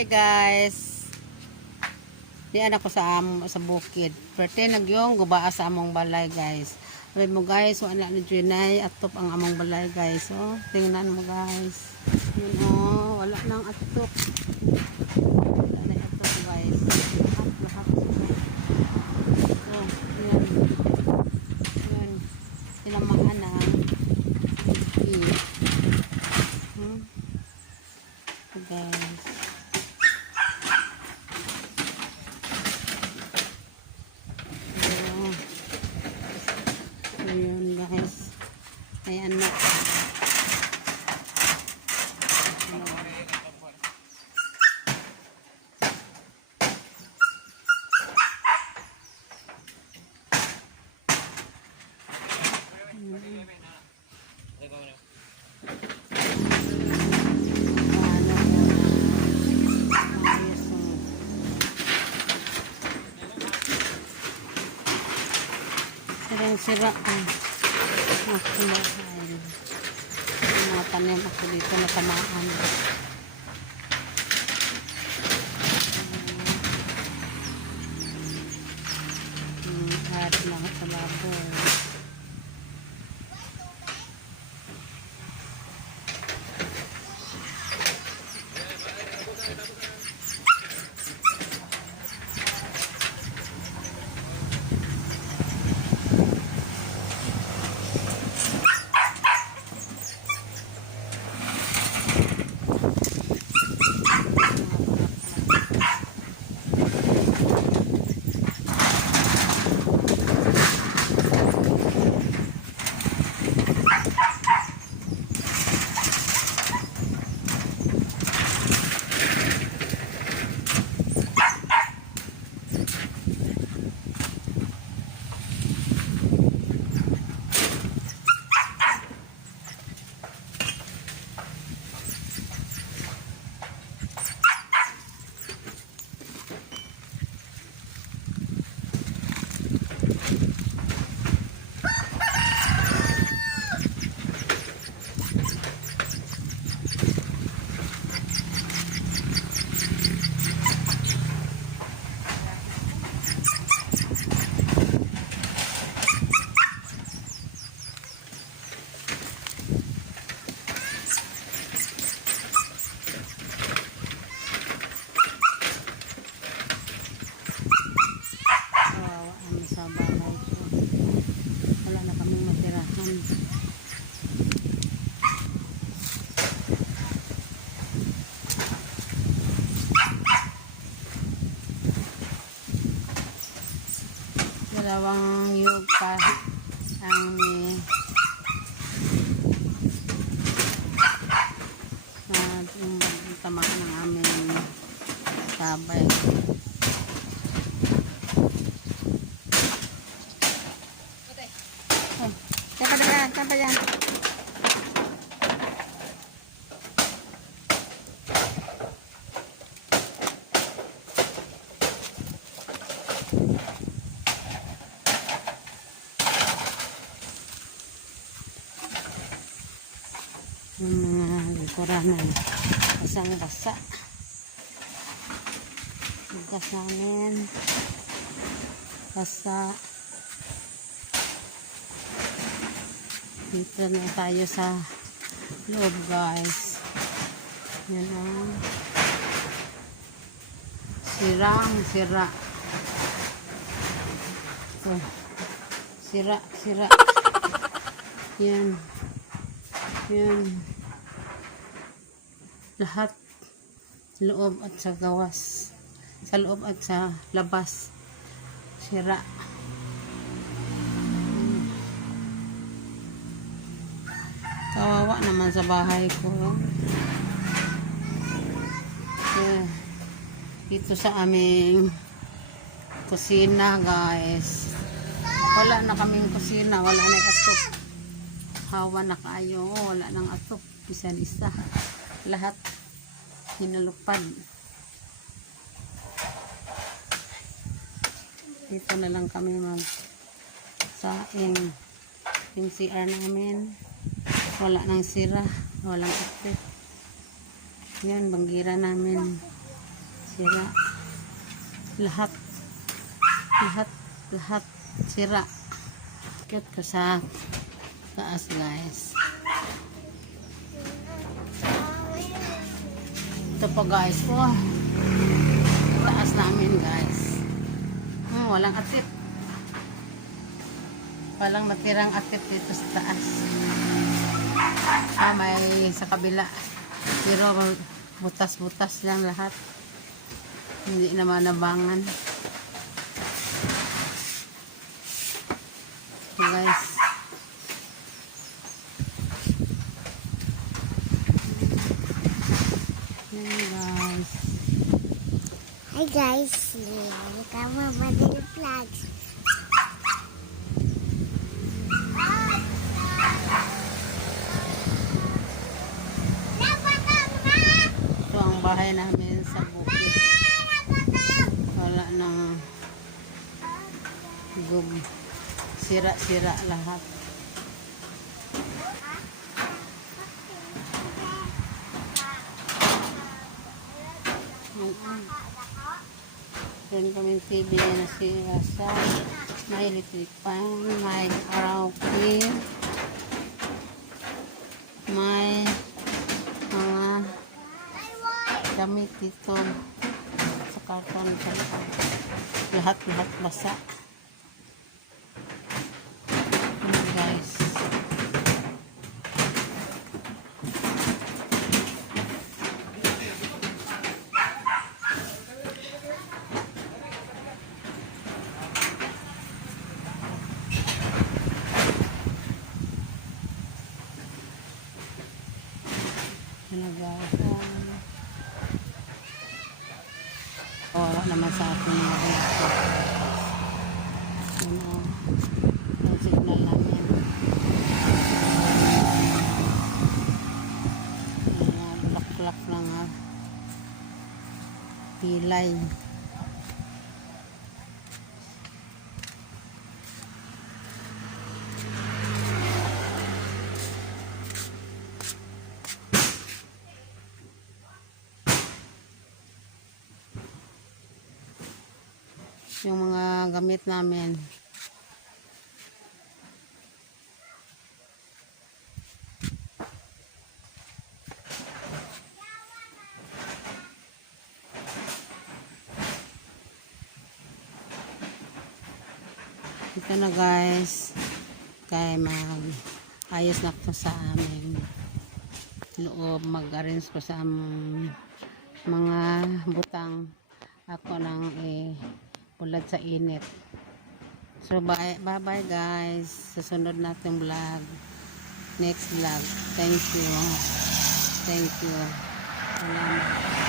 Hi guys. Diyan ako sa bukid. Pwede nagyong gubaa sa among balay guys. Red mo guys, wala na dyan atop ang among balay guys. Oh, tingnan mo guys. Yun oh, wala nang atop. Wala na atop guys. Lahat sila. Oh, yan. Yan. Tinamahan na. Guys. Ayun guys. Ayan na. Sira ako mahal. Mga tanim ako dito na tamaan. At lang sa baboy. Wala na kaming matirahan. Dalawang yug pa ang tamaan ng aming tabay. Tapa yan. Likoranan. Basang-basa. Bukas namin. Basa. Dito na tayo sa loob guys. Yan ang sira. So, sira. Yan. Lahat loob at sa gawas. Sa loob at sa labas. Sira. Kawawa naman sa bahay ko. Dito sa aming kusina guys. Wala na kaming kusina. Wala na atop. Hawa na kayo. Wala nang atop. Isa-isa. Lahat hinalupad. Dito na lang kami saing. Yung CR namin. Wala nang sira, walang update. Yan, banggira namin. sira. Lahat sira. Cute ko sa taas guys. Ito pa guys, oh, taas namin guys. Walang atip, walang natirang atip dito sa taas. May sa kabila, pero butas-butas lang lahat, hindi naman nabangan. So guys, Hi guys, kama madali vlogs. ito ang bahay namin sa bukid. Wala nang sira-sira lahat. Meron kami TV na sirasa, may electric fan, may araw clean, may mga damit dito sa karton sa lahat basa. Guys, wala naman sa akin ang signal namin. Bulak-bulak lang pilay. Yung mga gamit namin. Ito na guys, kaya ayos na ko sa aming loob, mag-arrange ko sa mga butang. Ako nang pulad sa init. So bye guys, susunod natin vlog, next vlog. Thank you, salamat.